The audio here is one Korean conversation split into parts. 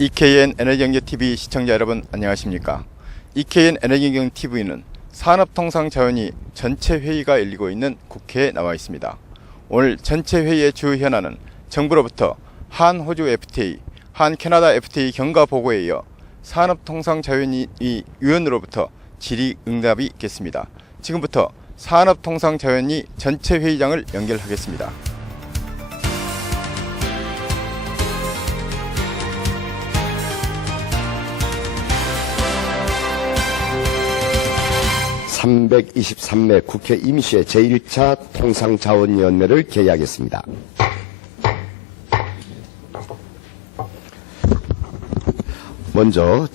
EKN 에너지경제TV 시청자 여러분 안녕하십니까. EKN 에너지경제TV는 산업통상자원위 전체 회의가 열리고 있는 국회에 나와 있습니다. 오늘 전체 회의의 주 현안은 정부로부터 한호주 FTA, 한캐나다 FTA 경과 보고에 이어 산업통상자원위 위원으로부터 질의응답이 있겠습니다. 지금부터 산업통상자원위 전체 회의장을 연결하겠습니다. (323회) 국회 임시회 제1차 통상자원위원회를 개의하겠습니다. 먼저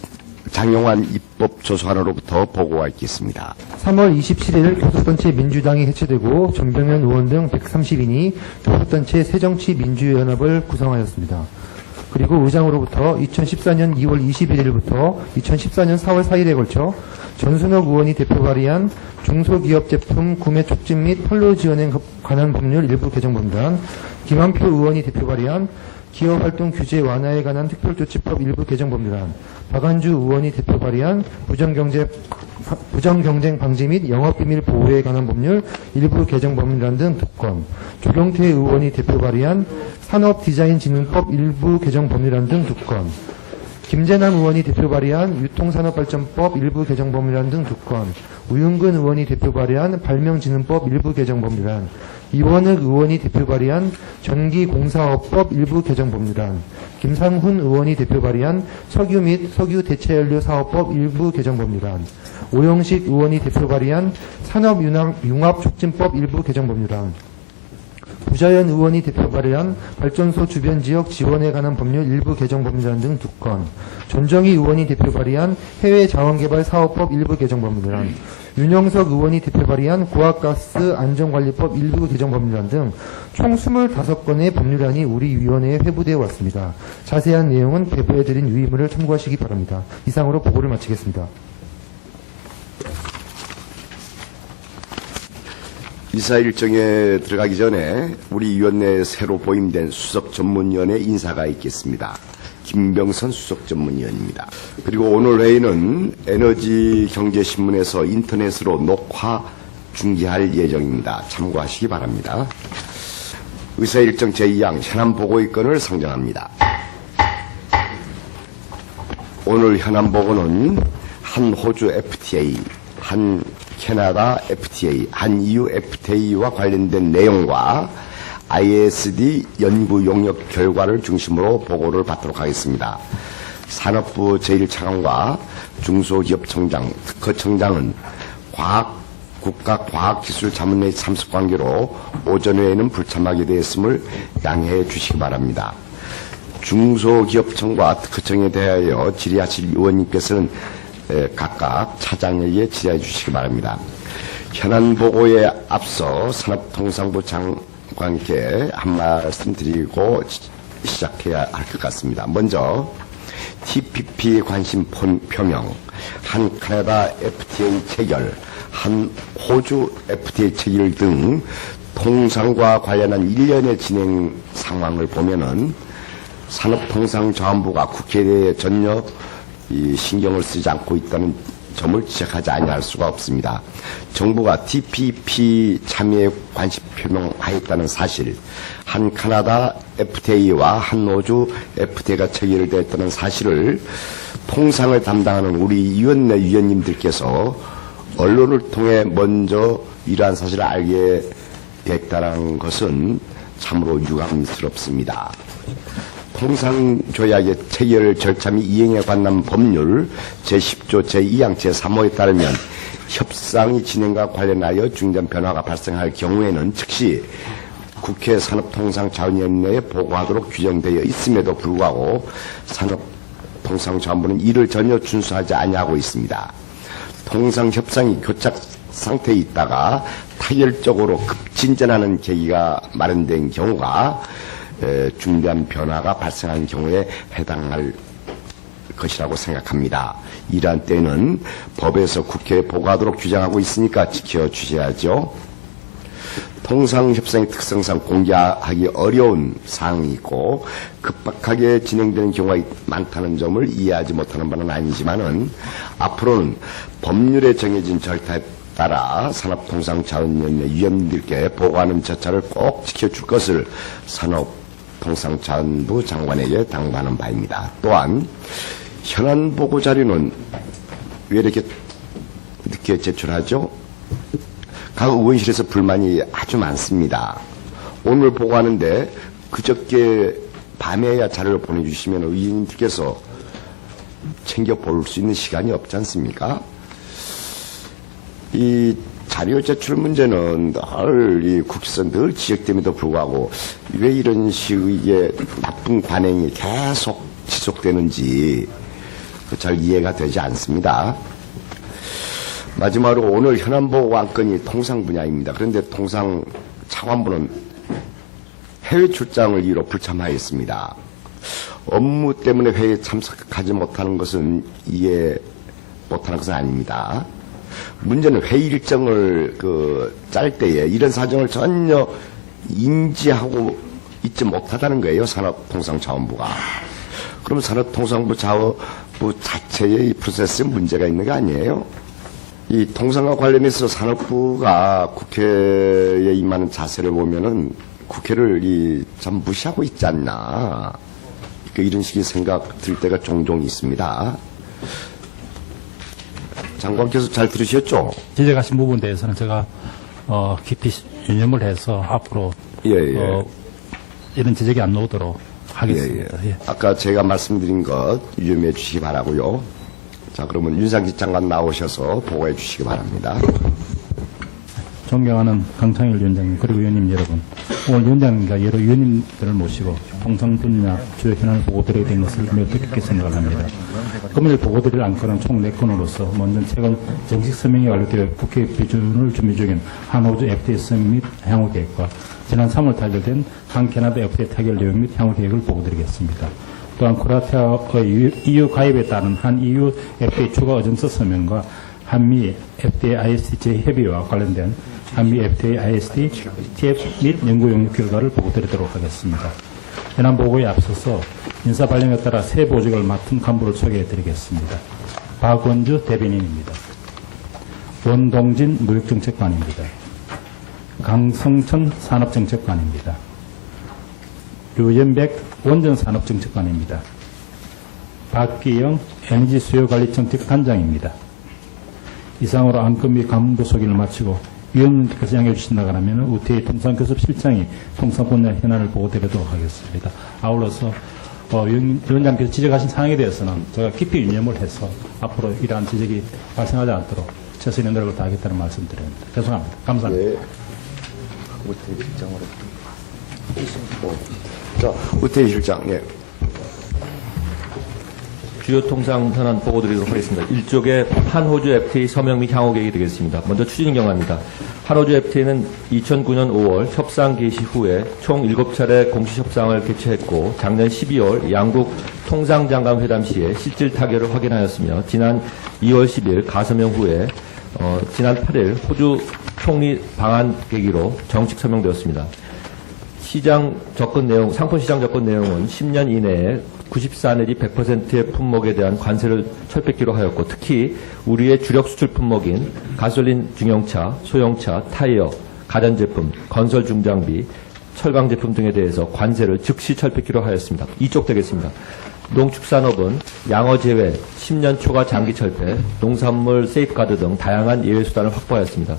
장용환 입법조사관으로부터 보고가 있겠습니다. 3월 27일 교섭단체 민주당이 해체되고 전병현 의원 등 130인이 교섭단체 새정치민주연합을 구성하였습니다. 그리고 의장으로부터 2014년 2월 21일부터 2014년 4월 4일에 걸쳐 전순옥 의원이 대표 발의한 중소기업 제품 구매 촉진 및 판로 지원에 관한 법률 일부 개정법률안, 김한표 의원이 대표 발의한 기업활동 규제 완화에 관한 특별조치법 일부 개정법률안, 박안주 의원이 대표 발의한 부정경쟁 방지 및 영업비밀 보호에 관한 법률 일부 개정법률안 등 2건, 조경태 의원이 대표 발의한 산업디자인진흥법 일부 개정법률안 등 2건, 김재남 의원이 대표 발의한 유통산업발전법 일부 개정법률안 등 2건, 우윤근 의원이 대표 발의한 발명진흥법 일부 개정법률안, 이원흑 의원이 대표 발의한 전기공사업법 일부 개정법률안, 김상훈 의원이 대표 발의한 석유 및 석유 대체연료 사업법 일부 개정법률안, 오영식 의원이 대표 발의한 산업융합촉진법 일부 개정법률안, 부자연 의원이 대표 발의한 발전소 주변 지역 지원에 관한 법률 일부 개정법률안 등 2건, 전정희 의원이 대표 발의한 해외 자원개발 사업법 일부 개정법률안, 윤영석 의원이 대표 발의한 고압가스 안전관리법 일부 개정법률안 등 총 25건의 법률안이 우리 위원회에 회부되어 왔습니다. 자세한 내용은 배부해드린 유의문을 참고하시기 바랍니다. 이상으로 보고를 마치겠습니다. 이사 일정에 들어가기 전에 우리 위원회에 새로 보임된 수석 전문위원회 인사가 있겠습니다. 김병선 수석 전문위원입니다. 그리고 오늘 회의는 에너지경제신문에서 인터넷으로 녹화 중계할 예정입니다. 참고하시기 바랍니다. 의사 일정 제2항 현안 보고의 건을 상정합니다. 오늘 현안 보고는 한 호주 FTA, 한 캐나다 FTA, 한 EU FTA와 관련된 내용과 ISD 연구 용역 결과를 중심으로 보고를 받도록 하겠습니다. 산업부 제1차관과 중소기업청장, 특허청장은 국가과학기술자문회의 참석 관계로 오전에는 불참하게 되었음을 양해해 주시기 바랍니다. 중소기업청과 특허청에 대하여 질의하실 의원님께서는 각각 차장에게 질의해 주시기 바랍니다. 현안 보고에 앞서 산업통상부 장관께 한 말씀 드리고 시작해야 할 것 같습니다. 먼저 TPP 관심 표명, 한 캐나다 FTA 체결, 한 호주 FTA 체결 등 통상과 관련한 일련의 진행 상황을 보면은 산업통상자원부가 국회에 대해 전혀 신경을 쓰지 않고 있다는 점을 지적하지 아니할 수가 없습니다. 정부가 TPP 참여에 관심 표명하였다는 사실, 한 캐나다 FTA와 한 호주 FTA가 체결되었다는 사실을 통상을 담당하는 우리 위원회 위원님들께서 언론을 통해 먼저 이러한 사실을 알게 됐다는 것은 참으로 유감스럽습니다. 통상조약의 체결 절차 및 이행에 관한 법률 제10조 제2항 제3호에 따르면 협상의 진행과 관련하여 중대한 변화가 발생할 경우에는 즉시 국회 산업통상자원위원회에 보고하도록 규정되어 있음에도 불구하고 산업통상자원부는 이를 전혀 준수하지 아니하고 있습니다. 통상협상이 교착 상태에 있다가 타결적으로 급진전하는 계기가 마련된 경우가 중대한 변화가 발생한 경우에 해당할 것이라고 생각합니다. 이러한 때는 법에서 국회에 보고하도록 규정하고 있으니까 지켜주셔야죠. 통상협상의 특성상 공개하기 어려운 사항이 있고 급박하게 진행되는 경우가 많다는 점을 이해하지 못하는 바는 아니지만은 앞으로는 법률에 정해진 절차에 따라 산업통상자원위원회 위원들께 보고하는 절차를 꼭 지켜줄 것을 산업통상자원부 장관에게 당부하는 바입니다. 또한 현안 보고 자료는 왜 이렇게 늦게 제출하죠? 각 의원실에서 불만이 아주 많습니다. 오늘 보고하는데 그저께 밤에야 자료를 보내주시면 의원님들께서 챙겨볼 수 있는 시간이 없지 않습니까? 이 자료 제출 문제는 이 국회에서 늘 지적됨에도 불구하고 왜 이런 식의 나쁜 관행이 계속 지속되는지 잘 이해가 되지 않습니다. 마지막으로 오늘 현안보고 안건이 통상 분야입니다. 그런데 통상 차관부는 해외 출장을 이유로 불참하였습니다. 업무 때문에 회의에 참석하지 못하는 것은 이해 못하는 것은 아닙니다. 문제는 회의 일정을 짤 때에 이런 사정을 전혀 인지하고 있지 못하다는 거예요. 산업통상자원부가. 그럼 산업통상부 자원부 자체의 이 프로세스에 문제가 있는 거 아니에요? 이 통상과 관련해서 산업부가 국회에 임하는 자세를 보면은 국회를 참 무시하고 있지 않나. 이런 식의 생각 들 때가 종종 있습니다. 장관께서 잘 들으셨죠? 지적하신 부분에 대해서는 제가 깊이 유념을 해서 앞으로 이런 지적이 안 나오도록 하겠습니다. 예. 아까 제가 말씀드린 것 유념해 주시기 바라고요. 자, 그러면 윤상기 장관 나오셔서 보고해 주시기 바랍니다. 존경하는 강창일 위원장님 그리고 위원님 여러분, 오늘 위원장님과 여러 위원님들을 모시고 통상 분야 주요 현안을 보고드리게 된 것을 매우 뜻깊게 생각을 합니다. 금일 보고드릴 안건은 총 4건으로서 먼저 최근 정식 서명이 완료되어 국회 비준을 준비 중인 한호주 FTA 서명 및 향후 계획과 지난 3월 타결된 한캐나다 FTA 타결 내용 및 향후 계획을 보고드리겠습니다. 또한 크로아티아의 EU 가입에 따른 한 EU FTA 추가 의정서 서명과 한미 FTA IST 재협의와 관련된 한미 FTA IST TF 및 연구 용역 결과를 보고드리도록 하겠습니다. 현안 보고에 앞서서 인사 발령에 따라 새 보직을 맡은 간부를 소개해드리겠습니다. 박원주 대변인입니다. 원동진 무역정책관입니다. 강성천 산업정책관입니다. 류연백 원전산업정책관입니다. 박기영 에너지수요관리정책단장입니다. 이상으로 안건 및 간부 소개를 마치고 위원님께서 양해해 주신다고 하면 우태희 통상교섭실장이 통상 분야 현안을 보고드리도록 하겠습니다. 아울러서 위원장께서 지적하신 사항에 대해서는 제가 깊이 유념을 해서 앞으로 이러한 지적이 발생하지 않도록 최선의 노력을 다하겠다는 말씀드립니다. 죄송합니다. 감사합니다. 네. 우태희 실장으로. 자, 우태희 실장. 예. 주요 통상 현안 보고드리도록 하겠습니다. 1쪽에 한호주 FTA 서명 및 향후 계획이 되겠습니다. 먼저 추진 경과입니다. 한호주 FTA는 2009년 5월 협상 개시 후에 총 7차례 공식 협상을 개최했고 작년 12월 양국 통상장관 회담 시에 실질 타결을 확인하였으며 지난 2월 10일 가서명 후에 지난 8일 호주 총리 방한 계기로 정식 서명되었습니다. 시장 접근 내용, 상품 시장 접근 내용은 10년 이내에 94 내지 100%의 품목에 대한 관세를 철폐키로 하였고 특히 우리의 주력 수출 품목인 가솔린 중형차, 소형차, 타이어, 가전제품, 건설 중장비, 철강 제품 등에 대해서 관세를 즉시 철폐키로 하였습니다. 이쪽 되겠습니다. 농축산업은 양어 제외, 10년 초과 장기 철폐, 농산물 세이프가드 등 다양한 예외 수단을 확보하였습니다.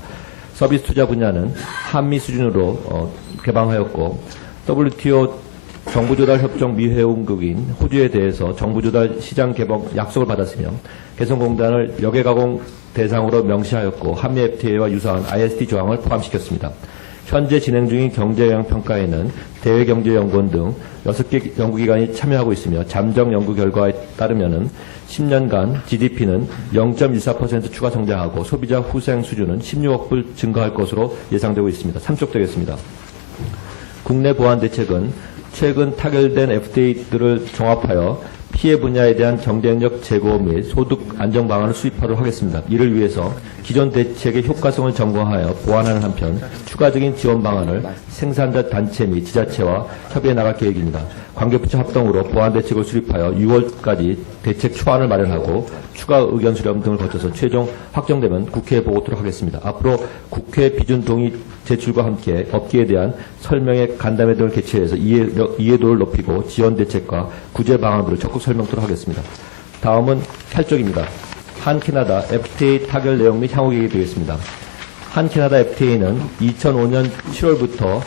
서비스 투자 분야는 한미 수준으로 개방하였고 WTO 정부조달협정 미회원국인 호주에 대해서 정부조달 시장 개방 약속을 받았으며 개성공단을 역외가공 대상으로 명시하였고 한미 FTA와 유사한 IST 조항을 포함시켰습니다. 현재 진행 중인 경제영향평가에는 대외경제연구원 등 6개 연구기관이 참여하고 있으며 잠정 연구 결과에 따르면 10년간 GDP는 0.14% 추가 성장하고 소비자 후생 수준은 16억 불 증가할 것으로 예상되고 있습니다. 3쪽 되겠습니다. 국내 보안 대책은 최근 타결된 FTA들을 종합하여 피해 분야에 대한 경쟁력 제고 및 소득 안정 방안을 수립하도록 하겠습니다. 이를 위해서 기존 대책의 효과성을 점검하여 보완하는 한편 추가적인 지원 방안을 생산자 단체 및 지자체와 협의해 나갈 계획입니다. 관계부처 합동으로 보완 대책을 수립하여 6월까지 대책 초안을 마련하고 추가 의견 수렴 등을 거쳐서 최종 확정되면 국회에 보고토록 하겠습니다. 앞으로 국회 비준 동의 제출과 함께 업계에 대한 설명회 간담회 등을 개최해서 이해도를 높이고 지원 대책과 구제 방안들을 적극 설명토록 하겠습니다. 다음은 8쪽입니다. 한 캐나다 FTA 타결 내용 및 향후 계획이 되겠습니다. 한 캐나다 FTA는 2005년 7월부터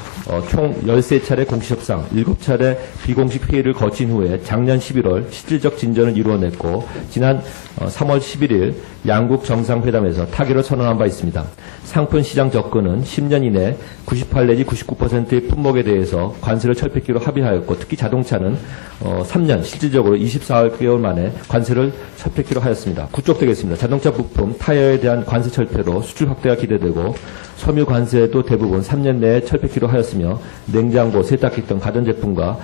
총 13차례 공식 협상, 7차례 비공식 회의를 거친 후에 작년 11월 실질적 진전을 이루어냈고 지난 3월 11일 양국 정상회담에서 타결을 선언한 바 있습니다. 상품 시장 접근은 10년 이내 98 내지 99%의 품목에 대해서 관세를 철폐키로 합의하였고 특히 자동차는 3년 실질적으로 24개월 만에 관세를 철폐키로 하였습니다. 9쪽 되겠습니다. 자동차 부품, 타이어에 대한 관세 철폐로 수출 확대가 기대되고 섬유 관세도 대부분 3년 내에 철폐키로 하였으며 냉장고, 세탁기 등 가전제품과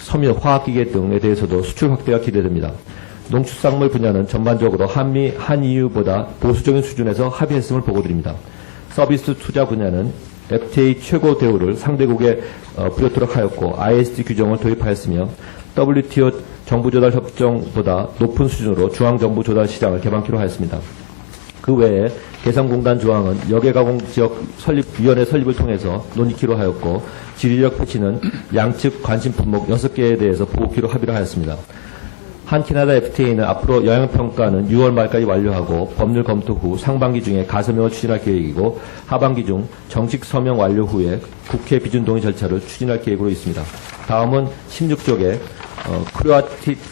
섬유, 화학기계 등에 대해서도 수출 확대가 기대됩니다. 농축산물 분야는 전반적으로 한미, 한EU보다 보수적인 수준에서 합의했음을 보고드립니다. 서비스 투자 분야는 FTA 최고 대우를 상대국에 부여토록 하였고 ISD 규정을 도입하였으며 WTO 정부조달 협정보다 높은 수준으로 중앙정부 조달 시장을 개방키로 하였습니다. 그 외에 개성공단 조항은 역외가공지역 위원회 설립을 통해서 논의키로 하였고 지리적 패치는 양측 관심 품목 6개에 대해서 보고키로 합의를 하였습니다. 한 캐나다 FTA는 앞으로 영향평가는 6월 말까지 완료하고 법률 검토 후 상반기 중에 가서명을 추진할 계획이고 하반기 중 정식 서명 완료 후에 국회 비준 동의 절차를 추진할 계획으로 있습니다. 다음은 16쪽에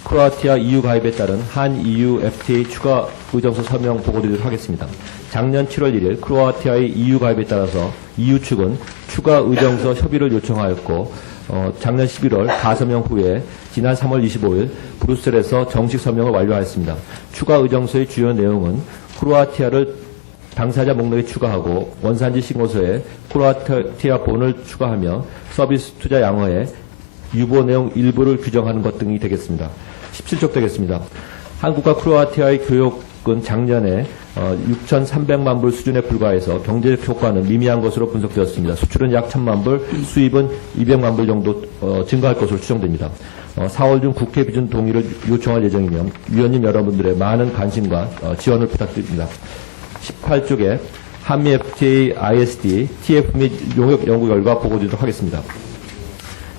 크로아티아 EU 가입에 따른 한 EU FTA 추가 의정서 서명 보고드리도록 하겠습니다. 작년 7월 1일 크로아티아의 EU 가입에 따라서 EU 측은 추가 의정서 협의를 요청하였고 작년 11월 가서명 후에 지난 3월 25일 브뤼셀에서 정식 서명을 완료하였습니다. 추가 의정서의 주요 내용은 크로아티아를 당사자 목록에 추가하고 원산지 신고서에 크로아티아 본을 추가하며 서비스 투자 양호에 유보 내용 일부를 규정하는 것 등이 되겠습니다. 17쪽 되겠습니다. 한국과 크로아티아의 교역은 작년에 6,300만 불 수준에 불과해서 경제적 효과는 미미한 것으로 분석되었습니다. 수출은 약 1,000만 불, 수입은 200만 불 정도 증가할 것으로 추정됩니다. 4월 중 국회 비준 동의를 요청할 예정이며 위원님 여러분들의 많은 관심과 지원을 부탁드립니다. 18쪽에 한미 FTA, ISD, TF 및 용역 연구 결과 보고드리도록 하겠습니다.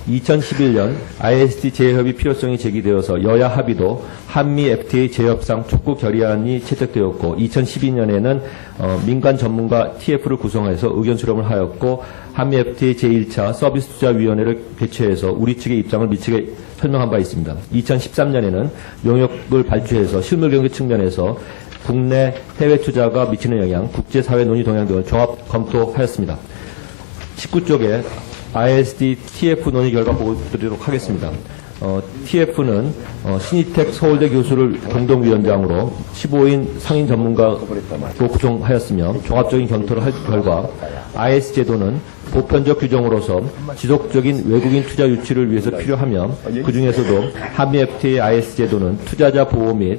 2011년 ISD 재협의 필요성이 제기되어서 여야 합의도 한미 FTA 재협상 촉구 결의안이 채택되었고 2012년에는 민간 전문가 TF를 구성해서 의견 수렴을 하였고 한미 FTA 제1차 서비스 투자위원회를 개최해서 우리 측의 입장을 미치게 설명한 바 있습니다. 2013년에는 용역을 발주해서 실물 경제 측면에서 국내 해외 투자가 미치는 영향, 국제사회 논의 동향 등을 종합 검토하였습니다. 19쪽에 ISD TF 논의 결과 보고드리도록 하겠습니다. TF는 신희택 서울대 교수를 공동위원장으로 15인 상인 전문가로 구성하였으며 종합적인 검토를 할 결과 IS 제도는 보편적 규정으로서 지속적인 외국인 투자 유치를 위해서 필요하며 그 중에서도 한미 FTA IS 제도는 투자자 보호 및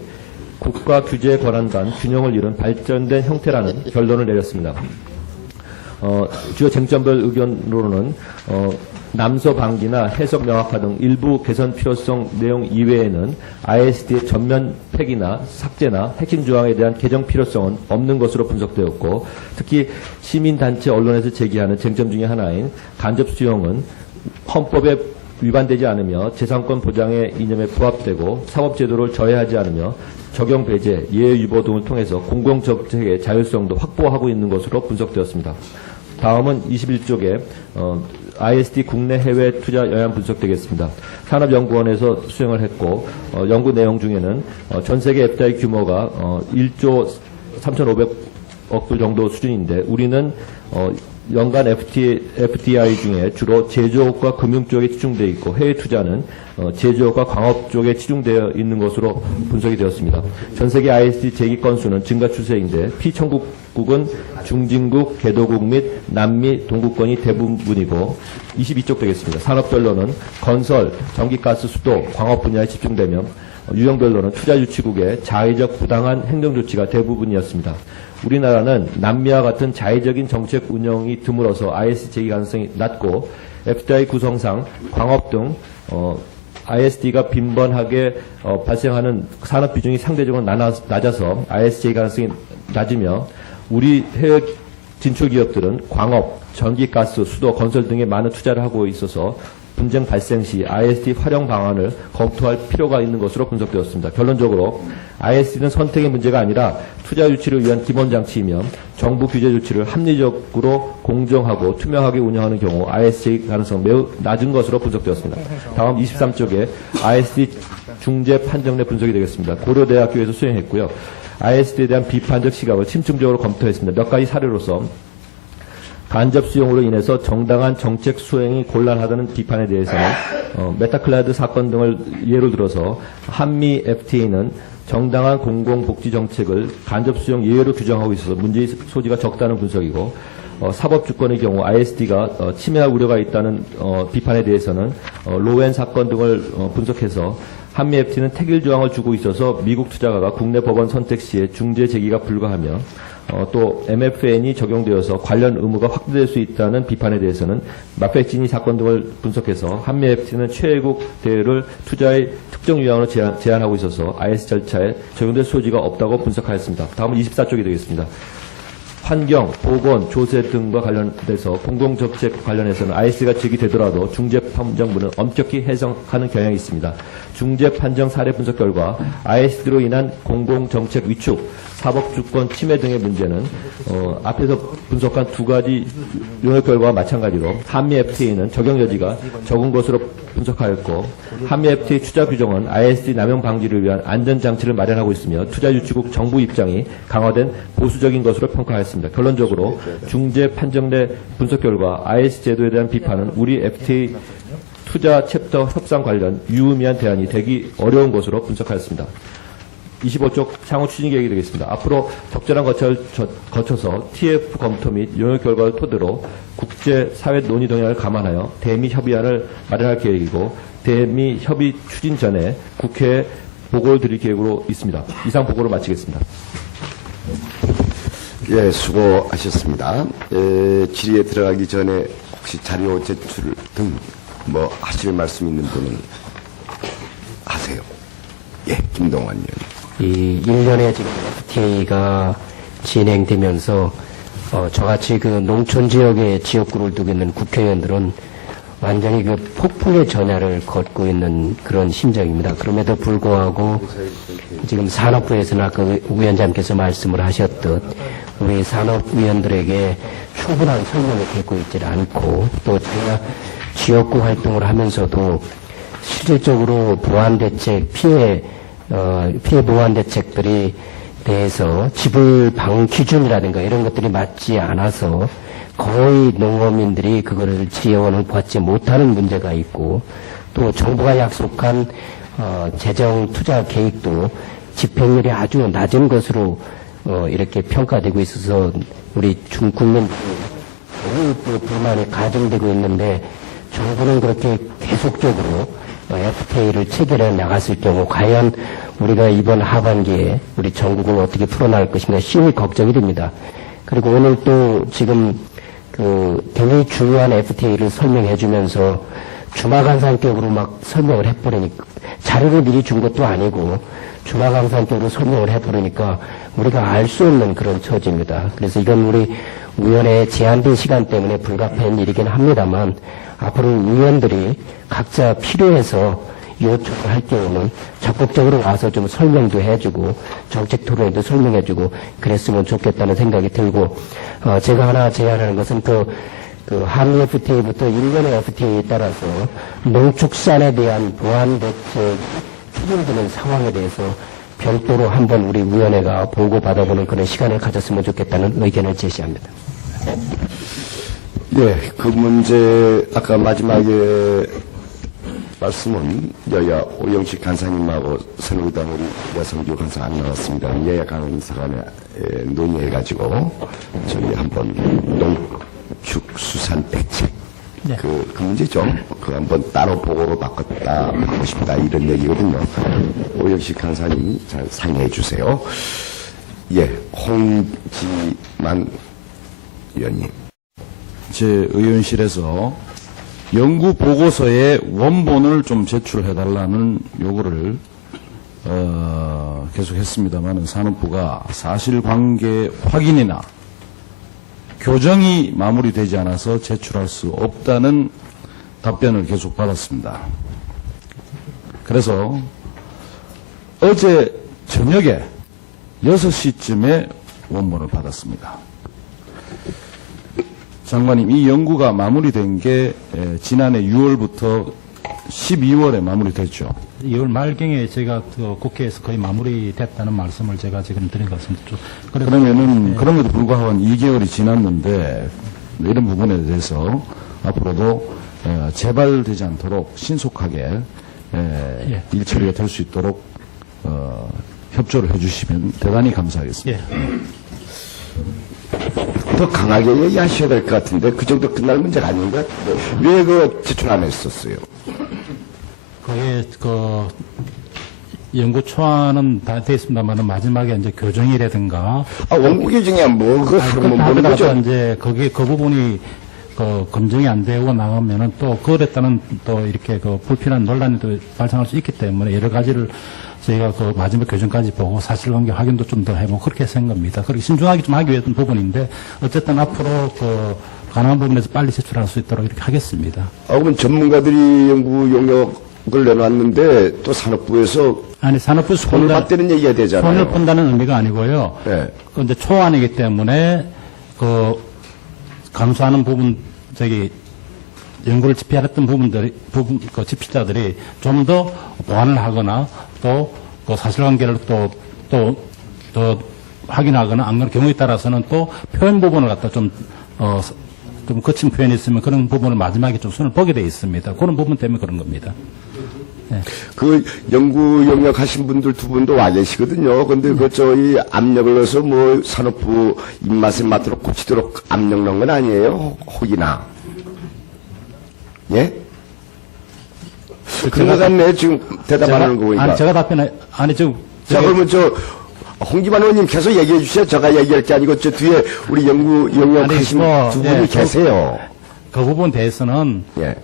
국가 규제 권한 간 균형을 이룬 발전된 형태라는 결론을 내렸습니다. 주요 쟁점별 의견으로는 남서 방기나 해석 명확화 등 일부 개선 필요성 내용 이외에는 ISD의 전면 폐기나 삭제나 핵심 조항에 대한 개정 필요성은 없는 것으로 분석되었고 특히 시민단체 언론에서 제기하는 쟁점 중에 하나인 간접 수용은 헌법에 위반되지 않으며 재산권 보장의 이념에 부합되고 사법제도를 저해하지 않으며 적용 배제, 예외 유보 등을 통해서 공공정책의 자율성도 확보하고 있는 것으로 분석되었습니다. 다음은 21쪽에 ISD 국내 해외 투자 영향 분석되겠습니다. 산업연구원에서 수행을 했고 연구 내용 중에는 전 세계 FDI 규모가 1조 3,500억 불 정도 수준인데 우리는 연간 FDI 중에 주로 제조업과 금융 쪽에 치중되어 있고 해외 투자는 제조업과 광업 쪽에 치중되어 있는 것으로 분석이 되었습니다. 전 세계 ISD 제기 건수는 증가 추세인데 피청구국은 중진국, 개도국 및 남미, 동구권이 대부분이고 22쪽 되겠습니다. 산업별로는 건설, 전기가스, 수도, 광업 분야에 집중되며 유형별로는 투자유치국의 자의적 부당한 행정조치가 대부분이었습니다. 우리나라는 남미와 같은 자의적인 정책 운영이 드물어서 ISD 제기 가능성이 낮고 FDI 구성상 광업 등 ISD가 빈번하게 발생하는 산업 비중이 상대적으로 낮아서 ISD 제기 가능성이 낮으며 우리 해외 진출 기업들은 광업, 전기, 가스, 수도, 건설 등에 많은 투자를 하고 있어서 분쟁 발생 시 ISD 활용 방안을 검토할 필요가 있는 것으로 분석되었습니다. 결론적으로 ISD는 선택의 문제가 아니라 투자 유치를 위한 기본 장치이며 정부 규제 조치를 합리적으로 공정하고 투명하게 운영하는 경우 ISD 가능성 매우 낮은 것으로 분석되었습니다. 다음 23쪽에 ISD 중재 판정례 분석이 되겠습니다. 고려대학교에서 수행했고요. ISD에 대한 비판적 시각을 침층적으로 검토했습니다. 몇 가지 사례로서 간접 수용으로 인해서 정당한 정책 수행이 곤란하다는 비판에 대해서는 메타클라드 사건 등을 예로 들어서 한미 FTA는 정당한 공공복지 정책을 간접 수용 예외로 규정하고 있어서 문제의 소지가 적다는 분석이고 사법주권의 경우 ISD가 침해할 우려가 있다는 비판에 대해서는 로웬 사건 등을 분석해서 한미 FTA는 택일 조항을 주고 있어서 미국 투자가가 국내 법원 선택 시에 중재 제기가 불가하며 또 MFN이 적용되어서 관련 의무가 확대될 수 있다는 비판에 대해서는 마페치니 사건 등을 분석해서 한미 FTA는 최애국 대회를 투자의 특정 유형으로 제한하고 있어서 IS 절차에 적용될 소지가 없다고 분석하였습니다. 다음은 24쪽이 되겠습니다. 환경, 보건, 조세 등과 관련돼서 공공정책 관련해서는 IS가 제기되더라도 중재판정부는 엄격히 해석하는 경향이 있습니다. 중재판정 사례 분석 결과 ISD로 인한 공공정책 위축, 사법주권 침해 등의 문제는 앞에서 분석한 두 가지 용역 결과와 마찬가지로 한미 FTA는 적용 여지가 적은 것으로 분석하였고 한미 FTA 투자 규정은 ISD 남용 방지를 위한 안전장치를 마련하고 있으며 투자 유치국 정부 입장이 강화된 보수적인 것으로 평가하였습니다. 결론적으로 중재 판정례 분석 결과 IS 제도에 대한 비판은 우리 FTA 투자 챕터 협상 관련 유의미한 대안이 되기 어려운 것으로 분석하였습니다. 25쪽 향후 추진 계획이 되겠습니다. 앞으로 적절한 거쳐를 거쳐서 TF 검토 및 용역 결과를 토대로 국제 사회 논의 동향을 감안하여 대미 협의안을 마련할 계획이고 대미 협의 추진 전에 국회에 보고를 드릴 계획으로 있습니다. 이상 보고를 마치겠습니다. 예, 수고하셨습니다. 질의에 들어가기 전에 혹시 자료 제출 등 뭐 하실 말씀 있는 분은 하세요. 예, 김동완 의원님. 이 1년에 지금 FTA가 진행되면서 저같이 그 농촌 지역에 지역구를 두고 있는 국회의원들은 완전히 그 폭풍의 전야를 걷고 있는 그런 심정입니다. 그럼에도 불구하고 지금 산업부에서는 아까 위원장께서 말씀을 하셨듯 우리 산업위원들에게 충분한 설명이 되고 있지 않고 또 제가 지역구 활동을 하면서도 실질적으로 보완대책, 피해 보완대책들이 대해서 지불 방 기준이라든가 이런 것들이 맞지 않아서 거의 농어민들이 그거를 지원을 받지 못하는 문제가 있고 또 정부가 약속한 재정 투자 계획도 집행률이 아주 낮은 것으로 이렇게 평가되고 있어서 우리 중국민들이 매우 불만이 가중되고 있는데 정부는 그렇게 계속적으로 FTA를 체결해 나갔을 경우 과연 우리가 이번 하반기에 우리 전국을 어떻게 풀어나갈 것인가 심히 걱정이 됩니다. 그리고 오늘 또 지금 굉장히 중요한 FTA를 설명해 주면서 주마강산격으로 막 설명을 해버리니까 자료를 미리 준 것도 아니고 주마강산격으로 설명을 해버리니까 우리가 알 수 없는 그런 처지입니다. 그래서 이건 우리 위원회의 제한된 시간 때문에 불가피한 일이긴 합니다만 앞으로 위원들이 각자 필요해서 요청을 할 경우는 적극적으로 와서 좀 설명도 해주고 정책 토론에도 설명해주고 그랬으면 좋겠다는 생각이 들고 제가 하나 제안하는 것은 그 한미 FTA부터 일본의 FTA에 따라서 농축산에 대한 보완 대책 추진되는 상황에 대해서 별도로 한번 우리 위원회가 보고 받아보는 그런 시간을 가졌으면 좋겠다는 의견을 제시합니다. 예, 그 문제 아까 마지막에 말씀은 여야 오영식 간사님하고 새누리당 우리 여성주 간사 안 나왔습니다. 여야 간사 간에 논의해가지고 저희 한번 농축수산 대책 네. 그 문제죠. 그 한번 따로 보고로 받고 싶다 이런 얘기거든요. 오영식 간사님이 잘 상의해 주세요. 예, 홍지만 위원님. 제 의원실에서 연구 보고서의 원본을 좀 제출해달라는 요구를 계속했습니다만 산업부가 사실관계 확인이나 교정이 마무리되지 않아서 제출할 수 없다는 답변을 계속 받았습니다. 그래서 어제 저녁에 6시쯤에 원본을 받았습니다. 장관님, 이 연구가 마무리된 게 지난해 6월부터 12월에 마무리됐죠. 2월 말경에 제가 그 국회에서 거의 마무리됐다는 말씀을 제가 지금 드린 것 같습니다. 그러면은 그럼에도 불구하고 한 2개월이 지났는데 이런 부분에 대해서 앞으로도 재발되지 않도록 신속하게 일 처리가 될 수 있도록 협조를 해주시면 대단히 감사하겠습니다. 더 강하게 얘기하셔야 될 것 같은데 그 정도 끝날 문제가 아닌가? 왜 그 제출 안 했었어요? 그게 그 연구 초안은 다 돼 있습니다만은 마지막에 이제 교정이라든가 원고 교정이야 뭐그 하고 나서 이제 거기 그 부분이 그 검증이 안 되고 나가면은 또 그에 따른 또 이렇게 그 불필요한 논란이 또 발생할 수 있기 때문에 여러 가지를 저희가 그 마지막 교정까지 보고 사실관계 확인도 좀 더 해보고 그렇게 생각합니다 그렇게 신중하게 좀 하기 위한 부분인데 어쨌든 앞으로 그 가능한 부분에서 빨리 제출할 수 있도록 이렇게 하겠습니다. 그러면 전문가들이 연구 용역을 내놨는데 또 산업부에서 아니 산업부 손을 받대는 얘기가 되잖아요. 손을 푼다는 의미가 아니고요. 네. 그런데 초안이기 때문에 그 감수하는 부분 저기 연구를 집필했던 그 집필자들이 좀 더 보완을 하거나 또 그 사실관계를 더 확인하거나 안 그런 경우에 따라서는 또 표현 부분을 갖다 좀 거친 표현이 있으면 그런 부분을 마지막에 좀 손을 보게 돼 있습니다. 그런 부분 때문에 그런 겁니다. 그 연구 영역 하신 분들 두 분도 와 계시거든요. 근데 그 저희 압력을 넣어서 뭐 산업부 입맛에 맞도록 고치도록 압력 넣은 건 아니에요? 혹이나. 예? 그런 것 같네. 지금 대답하는 거 보니까. 아니 제가 답변해 아니 저 자, 그러면 홍기만 의원님 계속 얘기해 주세요. 제가 얘기할 게 아니고 저 뒤에 우리 연구 영역 아니, 하신 뭐, 두 분이 계세요. 그 부분 대해서는 예.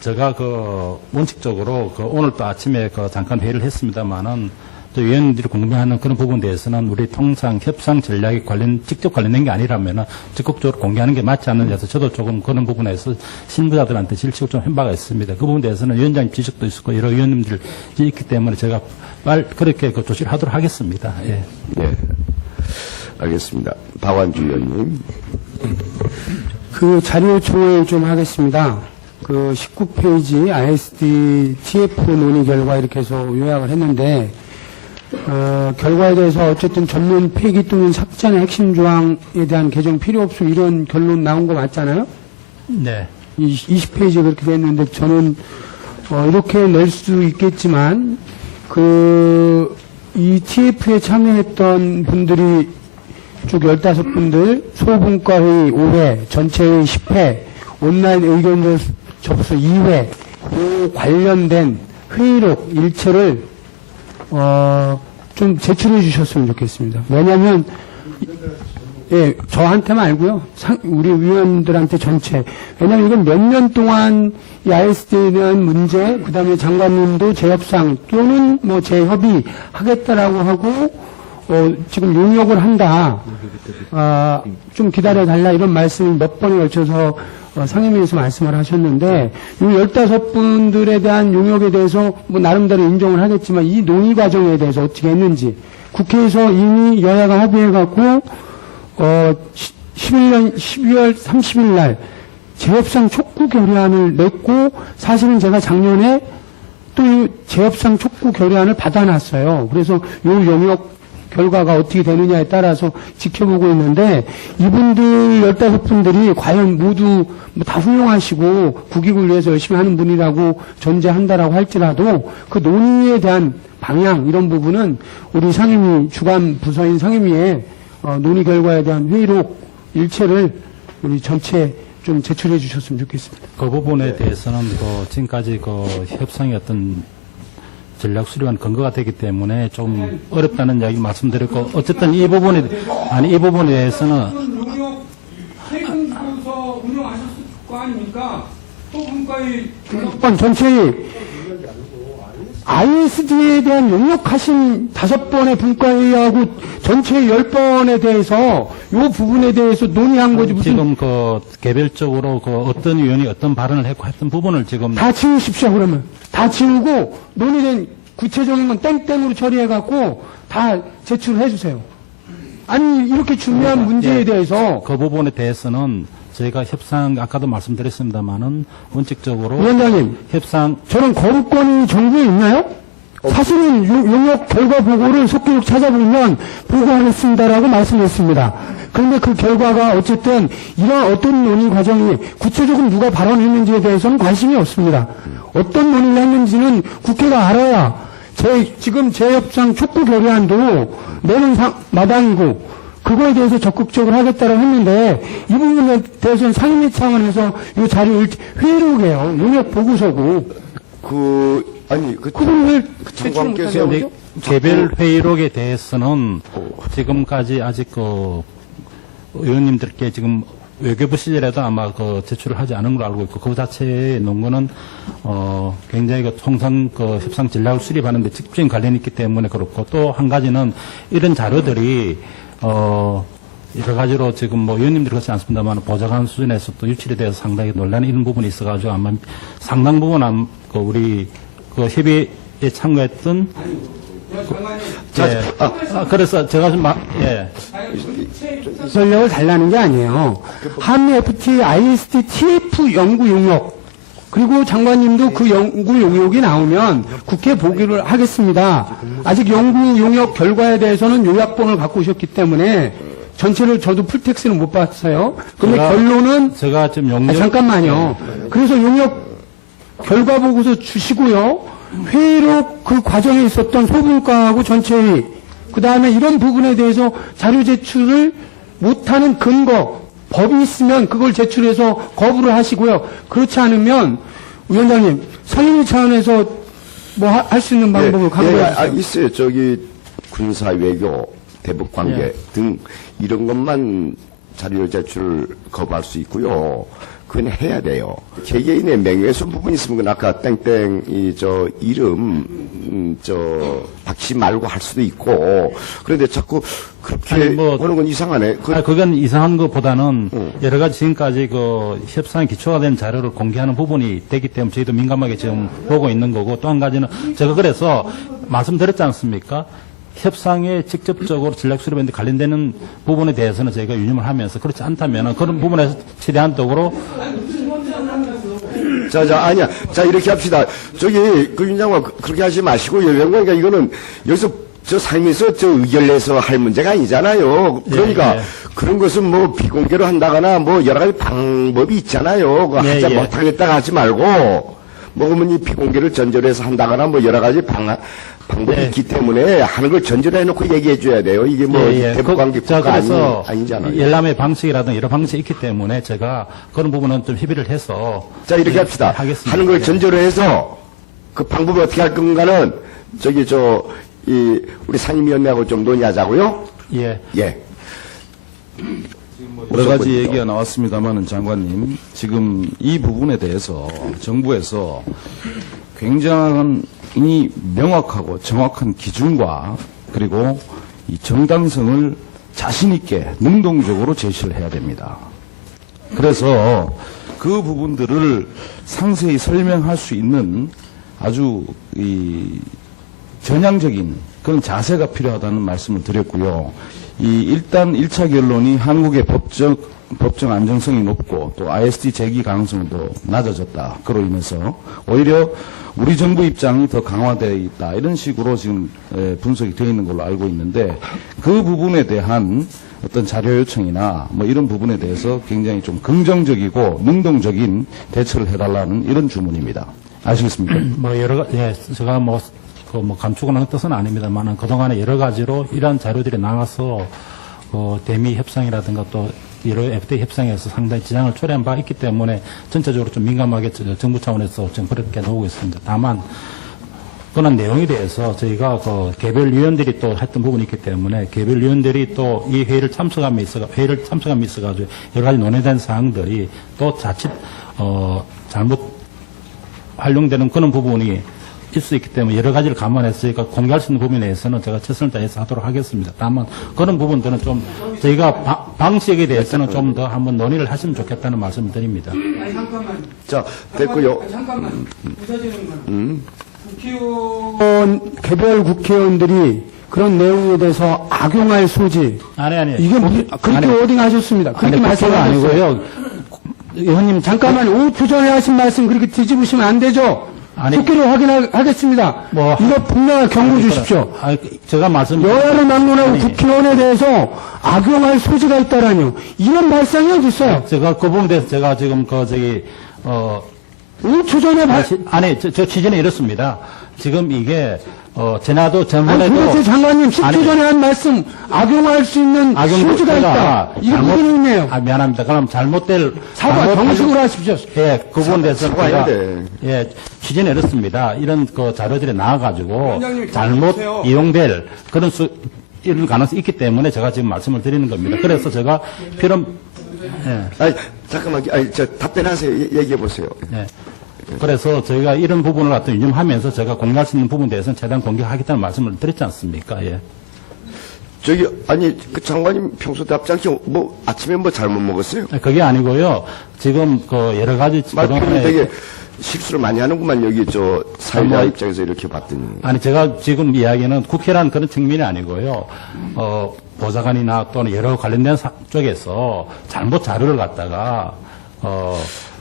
제가 그 원칙적으로 그 오늘 또 아침에 그 잠깐 회의를 했습니다만은 또 위원님들이 궁금해하는 그런 부분에 대해서는 우리 통상 협상 전략에 직접 관련된 게 아니라면은 적극적으로 공개하는 게 맞지 않느냐 해서 저도 조금 그런 부분에서 신부자들한테 질책을 좀 한 바가 있습니다. 그 부분에 대해서는 위원장님 지적도 있었고 여러 위원님들이 있기 때문에 제가 그렇게 그 조치를 하도록 하겠습니다. 예. 예. 알겠습니다. 박완주 의원님. 그 자료 조회 좀 하겠습니다. 그 19페이지 ISD TF 논의 결과 이렇게 해서 요약을 했는데, 결과에 대해서 어쨌든 전면 폐기 또는 삭제의 핵심 조항에 대한 개정 필요 없음 이런 결론 나온 거 맞잖아요? 네. 20페이지에 그렇게 됐는데 저는 이렇게 낼 수 있겠지만 이 TF에 참여했던 분들이 쭉 15분들, 소분과회의 5회, 전체회의 10회, 온라인 의견 접수 2회, 그 관련된 회의록 일체를 좀 제출해 주셨으면 좋겠습니다. 왜냐하면 예, 저한테 말고요. 우리 위원들한테 전체. 왜냐하면 이건 몇 년 동안 이 ISD에 대한 문제, 그 다음에 장관님도 재협상 또는 뭐 재협의 하겠다라고 하고, 지금 용역을 한다. 좀 기다려달라 이런 말씀을 몇 번에 걸쳐서 상임위에서 말씀을 하셨는데, 이 15분들에 대한 용역에 대해서 뭐 나름대로 인정을 하겠지만 이 논의 과정에 대해서 어떻게 했는지, 국회에서 이미 여야가 합의해갖고, 12월 30일 날 재협상 촉구 결의안을 냈고 사실은 제가 작년에 또 이 재협상 촉구 결의안을 받아놨어요. 그래서 이 용역 결과가 어떻게 되느냐에 따라서 지켜보고 있는데 이분들 15분들이 과연 모두 다 훌륭하시고 국익을 위해서 열심히 하는 분이라고 전제한다라고 할지라도 그 논의에 대한 방향 이런 부분은 우리 상임위 주관 부서인 상임위에 논의 결과에 대한 회의록 일체를 우리 전체 좀 제출해 주셨으면 좋겠습니다. 그 부분에 대해서는 지금까지 협상의 어떤 전략 수립한 근거가 되기 때문에 좀 어렵다는 이야기 말씀드렸고, 어쨌든 이 부분에 대해서는 세금주고서 운영하셨을 거 아닙니까? 또 분과의 전체의 ISD에 대한 용역하신 5번의 분과회의하고 전체 10번에 대해서 이 부분에 대해서 논의한 거지 무슨 지금 개별적으로 어떤 위원이 어떤 발언을 했고 했던 부분을 지금 다 지우십시오. 그러면 다 지우고 논의된 구체적인 건 땡땡으로 처리해갖고 다 제출해 주세요. 아니 이렇게 중요한 문제에 대해서 그 부분에 대해서는 저희가 협상 아까도 말씀드렸습니다만은 원칙적으로 위원장님 협상 저런 거부권이 정부에 있나요? 사실은 용역 결과 보고를 속기록 찾아보면 보고하겠습니다라고 말씀했습니다. 그런데 그 결과가 어쨌든 이런 어떤 논의 과정이 구체적으로 누가 발언했는지에 대해서는 관심이 없습니다. 어떤 논의를 했는지는 국회가 알아야 지금 재협상 촉구 결의안도 내는 마당이고 그거에 대해서 적극적으로 하겠다고 했는데 이 부분에 대해서는 상임위 차원에서 이 자료를 회의록 해요. 용역 보고서고. 그걸 왜 제출 못하는 거죠? 개별 회의록에 대해서는 지금까지 아직 의원님들께 지금 외교부 시절에도 아마 제출을 하지 않은 걸로 알고 있고 그 자체의 논거는 굉장히 통상 협상 전략을 수립하는데 직접적인 관련이 있기 때문에 그렇고 또 한 가지는 이런 자료들이 여러 가지로 지금 의원님들이 그렇지 않습니다만 보좌관 수준에서 또 유출이 돼서 상당히 논란이 이런 부분이 있어가지고 아마 상당 부분 우리 협의에 참가했던 그래서 제가 좀 전략을 달라는 게 아니에요. 한미 FTA, IST, TF 연구 용역 그리고 장관님도 그 연구 용역이 나오면 국회 보기를 하겠습니다. 아직 연구 용역 결과에 대해서는 요약본을 갖고 오셨기 때문에 전체를 저도 풀텍스는 못 봤어요. 그런데 결론은 제가 지금 잠깐만요. 그래서 용역 결과 보고서 주시고요. 회의록 그 과정에 있었던 소분과하고 전체회의 그 다음에 이런 부분에 대해서 자료 제출을 못하는 근거 법이 있으면 그걸 제출해서 거부를 하시고요. 그렇지 않으면 위원장님 상임위 차원에서 뭐 할 수 있는 방법을 강구해 주세요. 있어요. 군사 외교 대북 관계 등 이런 것만 자료 제출을 거부할 수 있고요. 그건 해야 돼요. 개개인의 명예훼손 부분이 있으면 그건 아까 땡땡 이름 박씨 말고 할 수도 있고 그런데 자꾸 그렇게 하는 건 이상하네. 그건 이상한 것보다는 여러 가지 지금까지 협상에 기초가 된 자료를 공개하는 부분이 되기 때문에 저희도 민감하게 지금 보고 있는 거고 또 한 가지는 제가 그래서 말씀드렸지 않습니까? 협상에 직접적으로 전략 수립에 관련되는 부분에 대해서는 저희가 유념을 하면서 그렇지 않다면 그런 부분에서 최대한 쪽으로 아니야. 이렇게 합시다. 그 위원장관 그렇게 하지 마시고 그러니까 이거는 여기서 상임위에서 의결내서 할 문제가 아니잖아요. 그러니까 그런 것은 비공개로 한다거나 여러 가지 방법이 있잖아요. 하자 못하겠다가 하지 말고 그러면 이 비공개를 전제로 해서 한다거나 여러 가지 방법이 있기 때문에 하는 걸 전제로 해놓고 얘기해 줘야 돼요. 이게 대북관계 국가 아니잖아요. 열람의 방식이라든가 여러 방식이 있기 때문에 제가 그런 부분은 좀 협의를 해서 이렇게 합시다. 하겠습니다. 하는 걸 전제로 해서 그 방법을 어떻게 할 건가는 우리 상임위원회하고 좀 논의하자고요. 예. 여러 가지 얘기가 나왔습니다만은 장관님 지금 이 부분에 대해서 정부에서 굉장히 명확하고 정확한 기준과 그리고 이 정당성을 자신 있게 능동적으로 제시를 해야 됩니다. 그래서 그 부분들을 상세히 설명할 수 있는 아주 전향적인 그런 자세가 필요하다는 말씀을 드렸고요. 일단 1차 결론이 한국의 법정 안정성이 높고 또 ISD 제기 가능성도 낮아졌다. 그로 인해서 오히려 우리 정부 입장이 더 강화되어 있다. 이런 식으로 지금 분석이 되어 있는 걸로 알고 있는데 그 부분에 대한 어떤 자료 요청이나 이런 부분에 대해서 굉장히 좀 긍정적이고 능동적인 대처를 해달라는 이런 주문입니다. 아시겠습니까? 제가 감축은 하는 뜻은 아닙니다만 그동안에 여러 가지로 이러한 자료들이 나와서 대미 협상이라든가 또 여러 FTA 협상에서 상당히 지장을 초래한 바 있기 때문에 전체적으로 좀 민감하게 정부 차원에서 좀 그렇게 나오고 있습니다. 다만 그런 내용에 대해서 저희가 그 개별 위원들이 또 했던 부분이 있기 때문에 개별 위원들이 또 이 회의를 참석함에 있어가지고 여러 가지 논의된 사항들이 또 자칫 잘못 활용되는 그런 부분이 있을 수 있기 때문에 여러 가지를 감안해서 저희가 공개할 수 있는 부분에 대해서는 제가 최선을 다해서 하도록 하겠습니다. 다만 그런 부분들은 좀 저희가 방식에 대해서는 좀 더 한번 논의를 하시면 좋겠다는 말씀을 드립니다. 아니, 잠깐만. 자, 됐고요. 잠깐만. 부서지는 국회의원, 개별 국회의원들이 그런 내용에 대해서 악용할 소지. 아니. 이게 그렇게 워딩 하셨습니다. 그렇게 말씀하셨어요. 아니고요. 의원님 잠깐만, 5초 전에 하신 말씀 그렇게 뒤집으시면 안 되죠? 아니. 국회로 확인하겠습니다. 이거 분명히 경고 주십시오. 제가 여야를 막론하고 아니. 국회의원에 대해서 악용할 소지가 있다라뇨. 이런 발상이 어디 있어요? 제가 그 부분에 대해서 제가 지금 5초 전에 아니, 저 취지는 이렇습니다. 지금 이게, 제나도 아니, 전번에도. 도대체 장관님 10초 아니, 전에 한 말씀 악용할 수 있는 소지가 있다. 이게 무슨 의미예요? 미안합니다. 그럼 잘못될. 사과 정식으로 하십시오. 예, 그 부분에 대해서. 사과해야 돼. 예, 취지는 이렇습니다. 이런 그 자료들이 나와가지고. 위원장님, 잘못 보세요. 이용될 그런 이런 가능성이 있기 때문에 제가 지금 말씀을 드리는 겁니다. 그래서 제가 예. 아니, 잠깐만, 저 답변하세요. 얘기해 보세요. 예. 그래서 저희가 이런 부분을 갖다 유념하면서 제가 공개할 수 있는 부분에 대해서는 최대한 공개하겠다는 말씀을 드렸지 않습니까? 예. 저기, 아니, 그 장관님 평소 답장지 뭐, 아침에 뭐 잘못 먹었어요? 그게 아니고요. 지금 그 여러 가지 말씀을 되게 실수를 많이 하는구만, 여기 저 사회자 입장에서 이렇게 봤더니. 아니 제가 지금 이야기는 국회라는 그런 측면이 아니고요. 보좌관이나 또는 여러 관련된 쪽에서 잘못 자료를 갖다가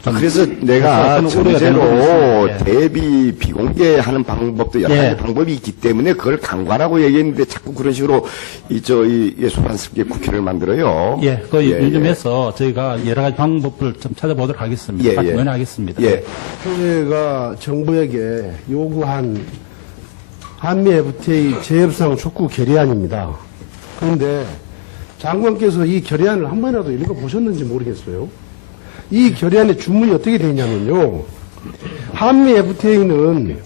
그래서 내가 어떤 우려가 되는 부분이 전제로 있습니다. 대비 비공개하는 방법도 여러 예. 가지 방법이 있기 때문에 그걸 강구하라고 얘기했는데 자꾸 그런 식으로 이 소란스럽게 국회를 만들어요. 예, 그 유념해서 저희가 여러 가지 방법을 좀 찾아보도록 하겠습니다. 예, 같이 예. 논의하겠습니다. 예. 교회가 정부에게 요구한 한미 FTA 재협상 촉구 결의안입니다. 그런데 장관께서 이 결의안을 한 번이라도 읽어보셨는지 모르겠어요. 이 결의안의 주문이 어떻게 되냐면요. 한미 FTA는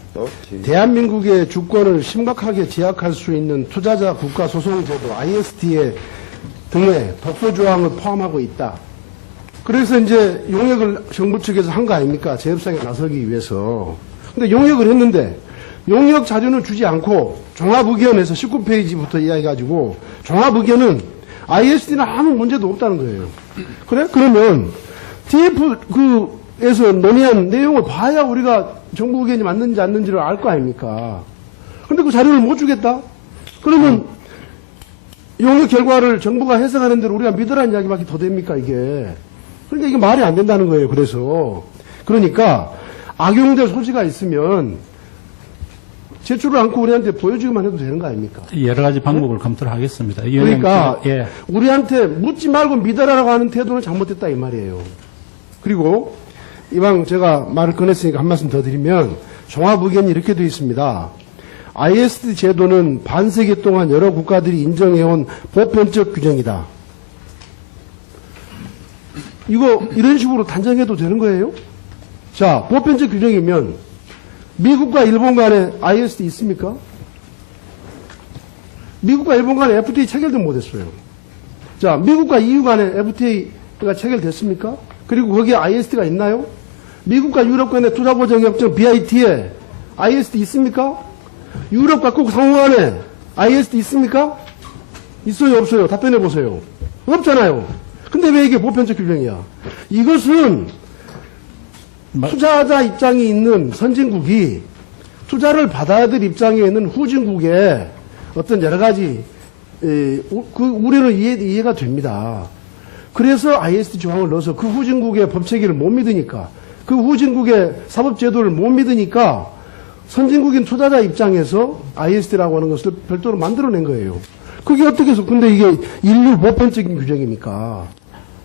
대한민국의 주권을 심각하게 제약할 수 있는 투자자 국가소송제도 ISDA 등의 독소조항을 포함하고 있다. 그래서 이제 용역을 정부 측에서 한 거 아닙니까? 재협상에 나서기 위해서. 근데 용역을 했는데 용역 자료는 주지 않고 종합의견에서 19페이지부터 이야기해가지고 종합의견은 ISD는 아무 문제도 없다는 거예요. 그래? 그러면 TF에서 논의한 내용을 봐야 우리가 정부 의견이 맞는지 안 맞는지를 알 거 아닙니까? 근데 그 자료를 못 주겠다? 그러면 용역 결과를 정부가 해석하는 대로 우리가 믿으라는 이야기밖에 더 됩니까, 이게? 그러니까 이게 말이 안 된다는 거예요, 그래서. 그러니까 악용될 소지가 있으면 제출을 않고 우리한테 보여주기만 해도 되는 거 아닙니까? 여러 가지 방법을 검토를 하겠습니다. 그러니까 예. 우리한테 묻지 말고 믿어라라고 하는 태도는 잘못됐다 이 말이에요. 그리고 이방 제가 말을 꺼냈으니까 한 말씀 더 드리면 종합 의견이 이렇게 되어 있습니다. ISD 제도는 반세기 동안 여러 국가들이 인정해온 보편적 규정이다. 이거 이런 식으로 단정해도 되는 거예요? 자, 보편적 규정이면 미국과 일본 간에 ISD 있습니까? 미국과 일본 간에 FTA 체결도 못했어요. 자, 미국과 EU 간에 FTA가 체결됐습니까? 그리고 거기에 ISD가 있나요? 미국과 유럽 간의 투자보장협정 BIT에 ISD 있습니까? 유럽 각국 상호 간에 ISD 있습니까? 있어요, 없어요? 답변해 보세요. 없잖아요. 근데 왜 이게 보편적 규정이야? 이것은 투자자 입장에 있는 선진국이 투자를 받아야 될 입장에 있는 후진국의 어떤 여러 가지 그 우려는 이해가 됩니다. 그래서 ISD 조항을 넣어서 그 후진국의 법체계를 못 믿으니까 그 후진국의 사법제도를 못 믿으니까 선진국인 투자자 입장에서 ISD라고 하는 것을 별도로 만들어낸 거예요. 그게 어떻게 해서 근데 이게 인류 보편적인 규정입니까?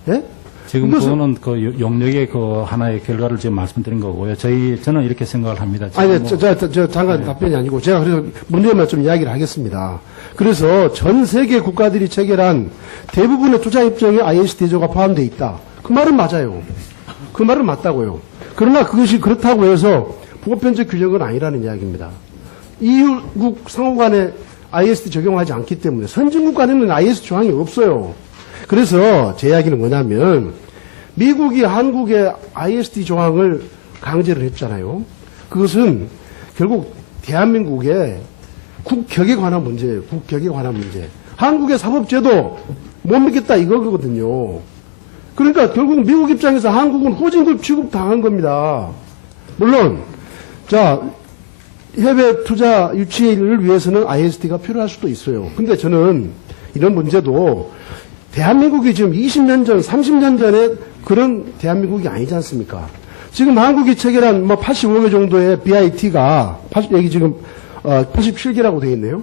예? 지금 이것은- 그거는 그 용역의 그 하나의 결과를 지금 말씀드린 거고요. 저는 이렇게 생각을 합니다. 지금 아니, 뭐- 저 잠깐 답변이 아니고 제가 그래서 문제만 좀 이야기를 하겠습니다. 그래서 전 세계 국가들이 체결한 대부분의 투자 협정에 ISD조가 포함되어 있다. 그 말은 맞아요. 그 말은 맞다고요. 그러나 그것이 그렇다고 해서 보편적 규정은 아니라는 이야기입니다. EU국 상호 간에 ISD 적용하지 않기 때문에 선진국 간에는 ISD 조항이 없어요. 그래서 제 이야기는 뭐냐면 미국이 한국의 ISD 조항을 강제를 했잖아요. 그것은 결국 대한민국의 국격에 관한 문제예요. 국격에 관한 문제. 한국의 사법제도 못 믿겠다 이거거든요. 그러니까 결국 미국 입장에서 한국은 호진급 취급당한 겁니다. 물론 자 해외 투자 유치를 위해서는 ISD가 필요할 수도 있어요. 근데 저는 이런 문제도 대한민국이 지금 20년 전, 30년 전에 그런 대한민국이 아니지 않습니까? 지금 한국이 체결한 뭐 85개 정도의 BIT가 여기 지금 87개라고 되어 있네요.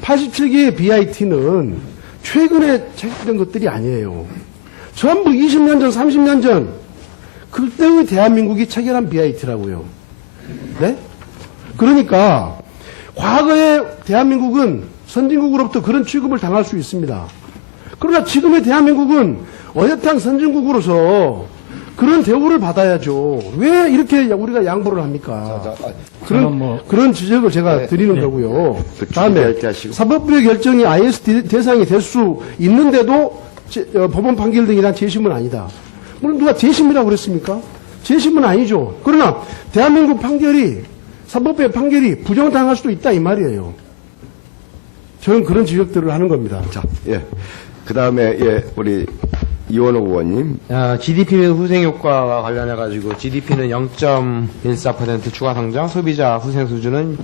87개의 BIT는 최근에 체결된 것들이 아니에요. 전부 20년 전, 30년 전 그때의 대한민국이 체결한 BIT라고요. 네? 그러니까 과거에 대한민국은 선진국으로부터 그런 취급을 당할 수 있습니다. 그러나 지금의 대한민국은 어엿한 선진국으로서 그런 대우를 받아야죠. 왜 이렇게 우리가 양보를 합니까? 저는 뭐- 그런 지적을 제가 드리는 거고요. 다음에 결제하시고. 사법부의 결정이 ISD 대상이 될 수 있는데도 법원 판결 등이란 재심은 아니다. 물론 누가 재심이라고 그랬습니까? 재심은 아니죠. 그러나 대한민국 판결이 사법부의 판결이 부정당할 수도 있다 이 말이에요. 저는 그런 지적들을 하는 겁니다. 자, 예. 그 다음에, 예, 우리 이원호 의원님. GDP 후생 효과와 관련해 가지고 GDP는 0.14% 추가 성장, 소비자 후생 수준은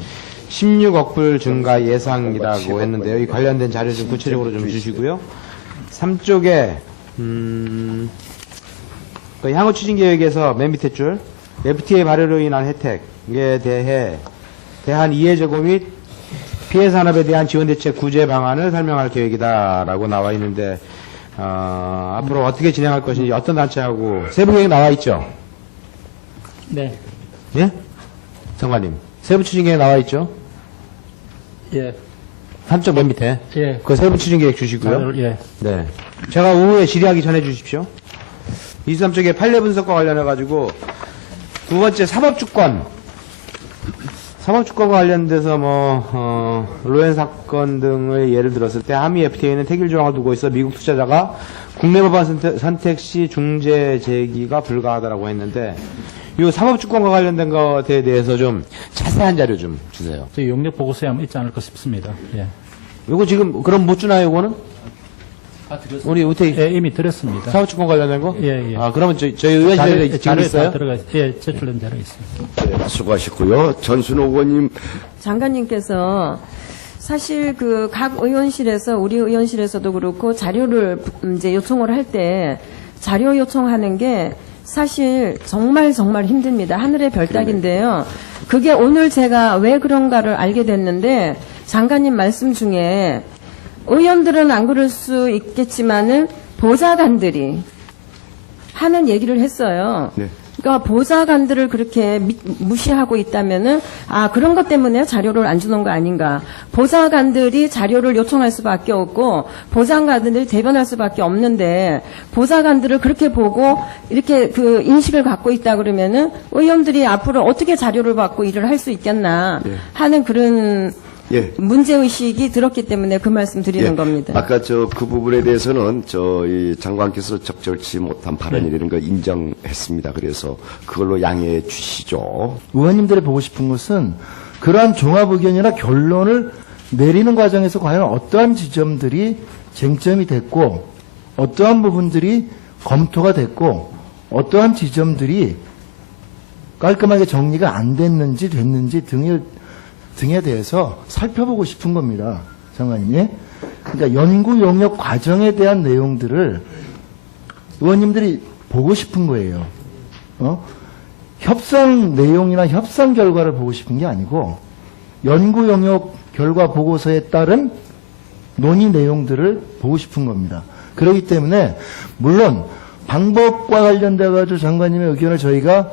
16억 불 증가 예상이라고 했는데요. 이 관련된 자료 좀 구체적으로 좀 주시고요. 3쪽에 그 향후 추진 계획에서 맨 밑에 줄 FTA 발효로 인한 혜택에 대한 이해 제고 및 피해 산업에 대한 지원 대책 구제 방안을 설명할 계획이다라고 나와 있는데 앞으로 어떻게 진행할 것인지 어떤 단체하고 세부 계획 나와 있죠? 네. 예? 정관님 세부 추진 계획 나와 있죠? 예. 3쪽 맨 밑에 예. 그 세부 추진 계획 주시고요. 자료를, 예. 네. 제가 오후에 질의하기 전해 주십시오. 23쪽에 판례 분석과 관련해 가지고 두 번째 사법주권과 관련돼서 로엔 사건 등의 예를 들었을 때 한미 FTA는 태길 조항을 두고 있어 미국 투자자가 국내 법안 선택 시 중재 제기가 불가하다라고 했는데 이 사법주권과 관련된 것에 대해서 좀 자세한 자료 좀 주세요. 저희 용역 보고서에 아마 있지 않을까 싶습니다. 예. 요거 지금 그럼 못 주나요, 이거는? 우리 우태 예, 이미 드렸습니다. 사법주권 관련된 거? 예, 예. 그러면 저희 의원실에 지금 자료에 있어요? 다 들어가 예, 제출된 자료 있습니다. 네, 수고하셨고요. 전순호 의원님. 장관님께서 사실 그 각 의원실에서 우리 의원실에서도 그렇고 자료를 이제 요청을 할 때 자료 요청하는 게 사실 정말 힘듭니다. 하늘의 별 따기인데요. 그게 오늘 제가 왜 그런가를 알게 됐는데 장관님 말씀 중에 의원들은 안 그럴 수 있겠지만은 보좌관들이 하는 얘기를 했어요. 네. 그러니까 보좌관들을 그렇게 무시하고 있다면은 그런 것 때문에 자료를 안 주는 거 아닌가. 보좌관들이 자료를 요청할 수밖에 없고 보좌관들이 대변할 수밖에 없는데 보좌관들을 그렇게 보고 이렇게 그 인식을 갖고 있다 그러면은 의원들이 앞으로 어떻게 자료를 받고 일을 할 수 있겠나 하는 그런 예. 문제의식이 들었기 때문에 그 말씀 드리는 겁니다. 아까 그 부분에 대해서는 이 장관께서 적절치 못한 발언이라는 걸 인정했습니다. 그래서 그걸로 양해해 주시죠. 의원님들이 보고 싶은 것은 그러한 종합 의견이나 결론을 내리는 과정에서 과연 어떠한 지점들이 쟁점이 됐고 어떠한 부분들이 검토가 됐고 어떠한 지점들이 깔끔하게 정리가 안 됐는지 등에 대해서 살펴보고 싶은 겁니다. 장관님. 예? 그러니까 연구 용역 과정에 대한 내용들을 의원님들이 보고 싶은 거예요. 협상 내용이나 협상 결과를 보고 싶은 게 아니고 연구 용역 결과 보고서에 따른 논의 내용들을 보고 싶은 겁니다. 그렇기 때문에 물론 방법과 관련돼 가지고 장관님의 의견을 저희가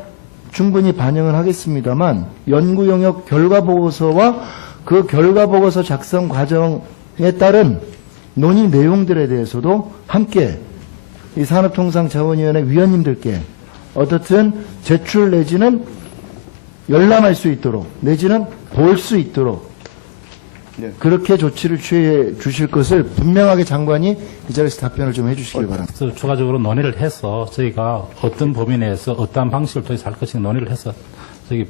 충분히 반영을 하겠습니다만 연구 영역 결과 보고서와 그 결과 보고서 작성 과정에 따른 논의 내용들에 대해서도 함께 이 산업통상자원위원회 위원님들께 어떻든 제출 내지는 열람할 수 있도록 내지는 볼 수 있도록 그렇게 조치를 취해 주실 것을 분명하게 장관이 이 자리에서 답변을 좀 해주시기 바랍니다. 그래서 추가적으로 논의를 해서 저희가 어떤 범위 내에서 어떠한 방식을 통해서 할 것인가 논의를 해서 저희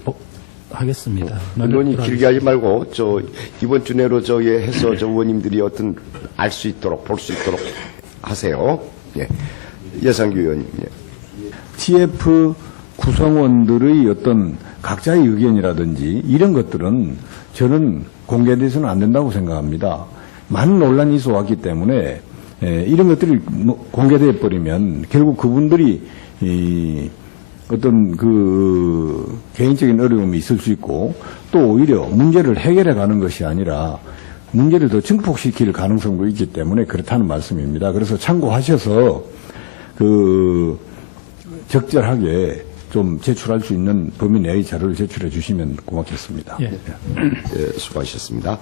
하겠습니다. 논의 길게 하지 말고 이번 주 내로 해서 의원님들이 어떤 알 수 있도록 볼 수 있도록 하세요. 예. 예상규 의원님. 예. TF 구성원들의 어떤 각자의 의견이라든지 이런 것들은 저는 공개돼서는 안 된다고 생각합니다. 많은 논란이 있어 왔기 때문에 이런 것들이 공개돼 버리면 결국 그분들이 어떤 그 개인적인 어려움이 있을 수 있고 또 오히려 문제를 해결해 가는 것이 아니라 문제를 더 증폭시킬 가능성도 있기 때문에 그렇다는 말씀입니다. 그래서 참고하셔서 그 적절하게 좀 제출할 수 있는 범위 내의 자료를 제출해 주시면 고맙겠습니다. 예, 수고하셨습니다.